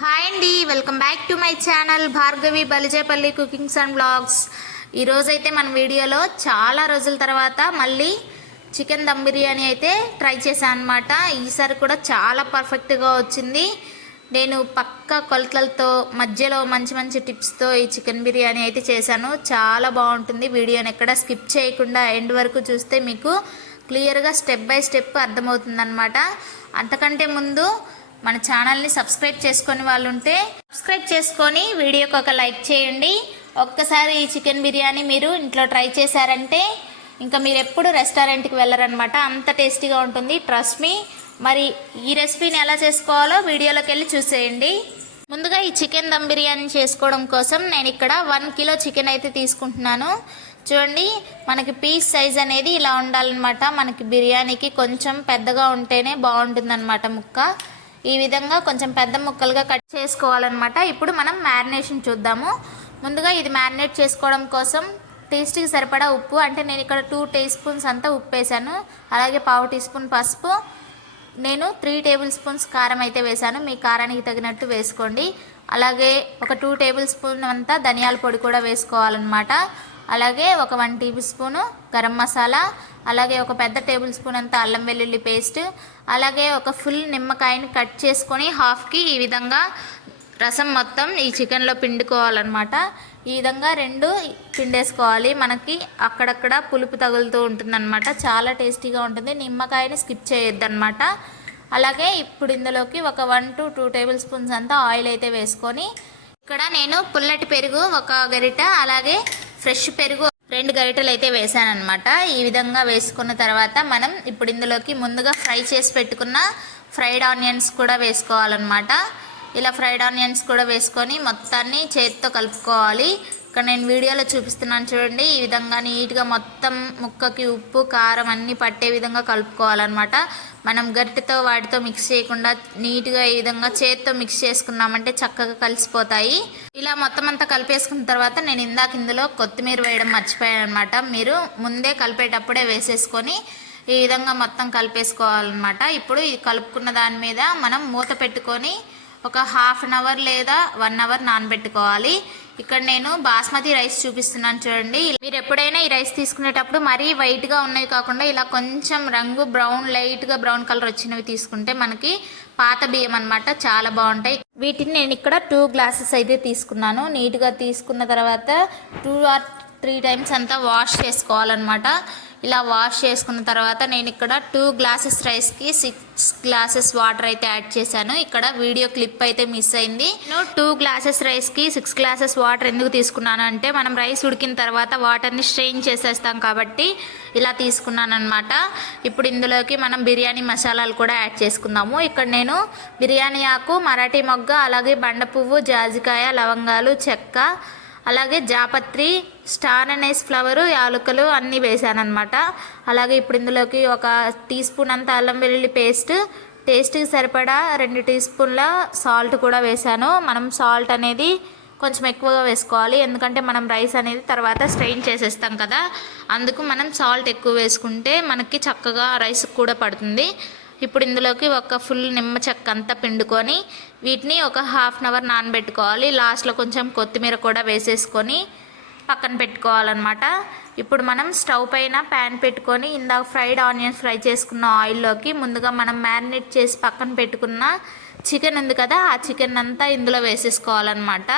Hi అండి welcome back to my channel Bhargavi Balijepalli cookings and blogs. ఈరోజైతే మన వీడియోలో చాలా రోజుల తర్వాత మళ్ళీ చికెన్ దమ్ బిర్యానీ అయితే ట్రై చేశాను అనమాట ఈసారి కూడా చాలా పర్ఫెక్ట్గా వచ్చింది. నేను పక్క కొలతలతో మధ్యలో మంచి మంచి టిప్స్తో ఈ చికెన్ బిర్యానీ అయితే చేశాను. చాలా బాగుంటుంది. వీడియోని ఎక్కడ స్కిప్ చేయకుండా ఎండ్ వరకు చూస్తే మీకు క్లియర్గా స్టెప్ బై స్టెప్ అర్థమవుతుందన్నమాట. అంతకంటే ముందు మన ఛానల్ని సబ్స్క్రైబ్ చేసుకొని వాళ్ళు ఉంటే సబ్స్క్రైబ్ చేసుకొని వీడియోకి ఒక లైక్ చేయండి. ఒక్కసారి ఈ చికెన్ బిర్యానీ మీరు ఇంట్లో ట్రై చేశారంటే ఇంకా మీరు ఎప్పుడు రెస్టారెంట్కి వెళ్ళరనమాట అంత టేస్టీగా ఉంటుంది ట్రస్ట్ మీ మరి ఈ రెసిపీని ఎలా చేసుకోవాలో వీడియోలోకి వెళ్ళి చూసేయండి. ముందుగా ఈ చికెన్ దమ్ బిర్యానీ చేసుకోవడం కోసం నేను ఇక్కడ వన్ కిలో చికెన్ అయితే తీసుకుంటున్నాను. చూడండి మనకి పీస్ సైజ్ అనేది ఇలా ఉండాలన్నమాట. మనకి బిర్యానీకి కొంచెం పెద్దగా ఉంటేనే బాగుంటుందన్నమాట ముక్క. ఈ విధంగా కొంచెం పెద్ద ముక్కలుగా కట్ చేసుకోవాలన్నమాట. ఇప్పుడు మనం మ్యారినేషన్ చూద్దాము. ముందుగా ఇది మ్యారినేట్ చేసుకోవడం కోసం టేస్ట్కి సరిపడా ఉప్పు అంటే నేను ఇక్కడ టూ టీ స్పూన్స్ అంతా ఉప్పు వేసాను అలాగే పావు టీ స్పూన్ పసుపు. నేను త్రీ టేబుల్ స్పూన్స్ కారం అయితే వేసాను. మీ కారానికి తగినట్టు వేసుకోండి. అలాగే ఒక టూ టేబుల్ స్పూన్ అంతా ధనియాల పొడి కూడా వేసుకోవాలన్నమాట. అలాగే ఒక one tablespoon garam masala అలాగే ఒక పెద్ద టేబుల్ స్పూన్ అంతా అల్లం వెల్లుల్లి పేస్ట్ అలాగే ఒక ఫుల్ నిమ్మకాయని కట్ చేసుకొని హాఫ్కి ఈ విధంగా రసం మొత్తం ఈ చికెన్లో పిండుకోవాలన్నమాట. ఈ విధంగా రెండు పిండేసుకోవాలి. మనకి అక్కడక్కడ పులుపు తగులుతూ ఉంటుందన్నమాట. చాలా టేస్టీగా ఉంటుంది. నిమ్మకాయని స్కిప్ చేయొద్దన్నమాట. అలాగే ఇప్పుడు ఇందులోకి ఒక one to two tablespoons అంతా ఆయిల్ అయితే వేసుకొని ఇక్కడ నేను పుల్లటి పెరుగు ఒక గరిట అలాగే ఫ్రెష్ పెరుగు రెండు గరిటెలు అయితే వేసాను అనమాట ఈ విధంగా వేసుకున్న తర్వాత మనం ఇప్పుడు ఇందులోకి ముందుగా ఫ్రై చేసి పెట్టుకున్న ఫ్రైడ్ ఆనియన్స్ కూడా వేసుకోవాలన్నమాట. ఇలా ఫ్రైడ్ ఆనియన్స్ కూడా వేసుకొని మొత్తాన్ని చేతితో కలుపుకోవాలి. ఇక్కడ నేను వీడియోలో చూపిస్తున్నాను చూడండి. ఈ విధంగా నీట్గా మొత్తం ముక్కకి ఉప్పు కారం అన్నీ పట్టే విధంగా కలుపుకోవాలన్నమాట. మనం గట్టితో వాటితో మిక్స్ చేయకుండా నీట్గా ఈ విధంగా చేతితో మిక్స్ చేసుకున్నామంటే చక్కగా కలిసిపోతాయి. ఇలా మొత్తం అంతా కలిపేసుకున్న తర్వాత నేను ఇందాక ఇందులో కొత్తిమీర వేయడం మర్చిపోయాను అనమాట మీరు ముందే కలిపేటప్పుడే వేసేసుకొని ఈ విధంగా మొత్తం కలిపేసుకోవాలన్నమాట. ఇప్పుడు ఇది కలుపుకున్న దాని మీద మనం మూత పెట్టుకొని ఒక హాఫ్ అన్ అవర్ లేదా వన్ అవర్ నానబెట్టుకోవాలి. ఇక్కడ నేను బాస్మతి రైస్ చూపిస్తున్నాను చూడండి. మీరు ఎప్పుడైనా ఈ రైస్ తీసుకునేటప్పుడు మరీ వైట్గా ఉన్నవి కాకుండా ఇలా కొంచెం రంగు బ్రౌన్ లైట్గా బ్రౌన్ కలర్ వచ్చినవి తీసుకుంటే మనకి పాత బియ్యం అనమాట చాలా బాగుంటాయి. వీటిని నేను ఇక్కడ టూ గ్లాసెస్ అయితే తీసుకున్నాను. నీట్గా తీసుకున్న తర్వాత టూ ఆర్ త్రీ టైమ్స్ అంతా వాష్ చేసుకోవాలన్నమాట. ఇలా వాష్ చేసుకున్న తర్వాత నేను ఇక్కడ టూ గ్లాసెస్ రైస్కి సిక్స్ గ్లాసెస్ వాటర్ అయితే యాడ్ చేశాను. ఇక్కడ వీడియో క్లిప్ అయితే మిస్ అయింది. నేను టూ గ్లాసెస్ రైస్కి సిక్స్ గ్లాసెస్ వాటర్ ఎందుకు తీసుకున్నాను అంటే మనం రైస్ ఉడికిన తర్వాత వాటర్ని స్ట్రెయిన్ చేసేస్తాం కాబట్టి ఇలా తీసుకున్నాను అనమాట ఇప్పుడు ఇందులోకి మనం బిర్యానీ మసాలాలు కూడా యాడ్ చేసుకుందాము. ఇక్కడ నేను బిర్యానీ ఆకు మరాఠీ మొగ్గ అలాగే బండ పువ్వు జాజికాయ లవంగాలు చెక్క అలాగే జాపత్రి స్టార్ అనేస్ ఫ్లవరు యాలకులు అన్నీ వేసాను అనమాట అలాగే ఇప్పుడు ఇందులోకి ఒక టీ స్పూన్ అంత అల్లం వెల్లుల్లి పేస్ట్ టేస్ట్కి సరిపడా రెండు టీ స్పూన్ల సాల్ట్ కూడా వేసాను. మనం సాల్ట్ అనేది కొంచెం ఎక్కువగా వేసుకోవాలి. ఎందుకంటే మనం రైస్ అనేది తర్వాత స్ట్రెయిన్ చేసేస్తాం కదా. అందుకు మనం సాల్ట్ ఎక్కువ వేసుకుంటే మనకి చక్కగా రైస్ కూడా పడుతుంది. ఇప్పుడు ఇందులోకి ఒక ఫుల్ నిమ్మ చెక్క అంతా పిండుకొని వీటిని ఒక హాఫ్ అన్ అవర్ నానబెట్టుకోవాలి. లాస్ట్లో కొంచెం కొత్తిమీర కూడా వేసేసుకొని పక్కన పెట్టుకోవాలన్నమాట. ఇప్పుడు మనం స్టవ్ పైన ప్యాన్ పెట్టుకొని ఇందాక ఫ్రైడ్ ఆనియన్స్ ఫ్రై చేసుకున్న ఆయిల్లోకి ముందుగా మనం మ్యారినేట్ చేసి పక్కన పెట్టుకున్న చికెన్ ఉంది కదా ఆ చికెన్ అంతా ఇందులో వేసేసుకోవాలన్నమాట.